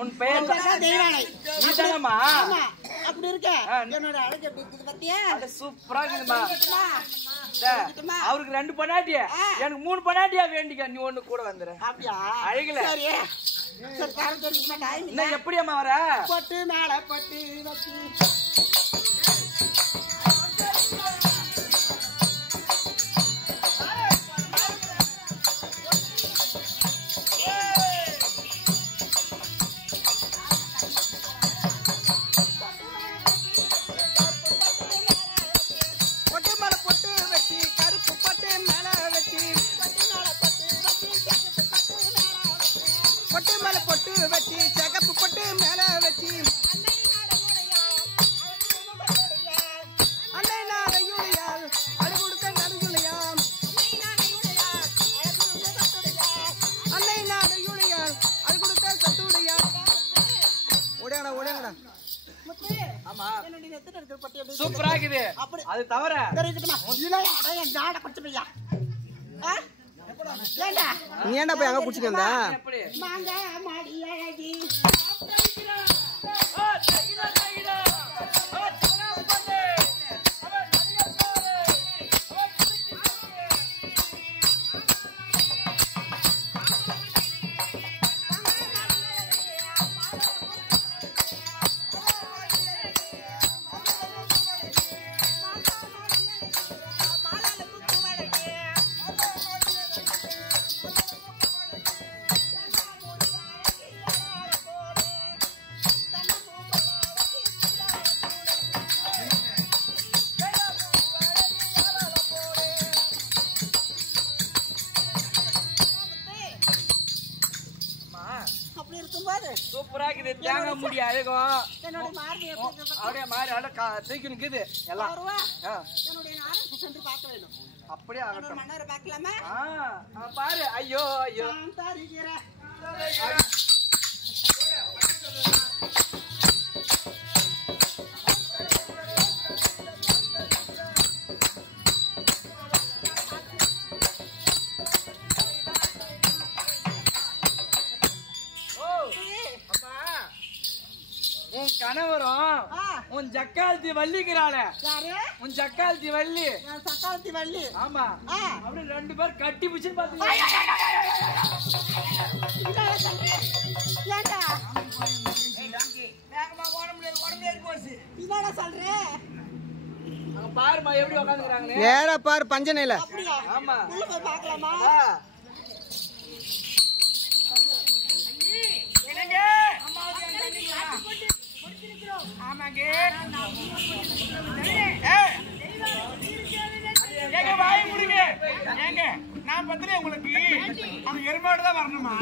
உன் பெயர் தெய்வானை. நீதானம்மா? ஆமா, அப்படி இருக்க. என்னோட அழகு எப்படி இருக்குது பாத்தியா? அது சூப்பரா இருக்குதுமா. சொல்லட்டுமா? அவருக்கு 2 பொண்டாட்டியா, எனக்கு 3 பொண்டாட்டியா வேண்டிக்க. நீ ஒண்ணு கூட வந்துரு. அப்படியா? அழகுல சரி சரி, காரம் தெரியுமா? டைம் இன்னும் எப்படியாம்மா வர? பொட்டு மேல பொட்டு வச்சு சூப்பரா இருக்குது. அது தவிர நீ ஏன்டா போய் அங்க குடிச்சிட்டு வந்தா? சூப்பரா இருக்குது. தேங்காய் முடி அழகும் அப்படியே மாறி தூக்கி நிக்குது எல்லாம். அப்படியே பாரு. ஐயோ ஐயோ உன் கணவரும் உன் ஜக்காலத்தி வள்ளிக்கிறாளே, உன் ஜக்காலத்தி வள்ளி. சக்காலத்தி வள்ளி. ஆமா, அப்படி 2 பேர் கட்டி பிடிச்சுன்னு பாத்தீங்க. பாருமா எப்படி உட்காந்துக்கிறாங்க. நேரா பாரு பஞ்சனையில. ஆமா, பாக்கலாமா? ஆமாங்க. ஏங்க வாய முடிங்க. ஏங்க நான் பத்திரே உங்களுக்கு அந்த எருமாடு தான் வரணுமா?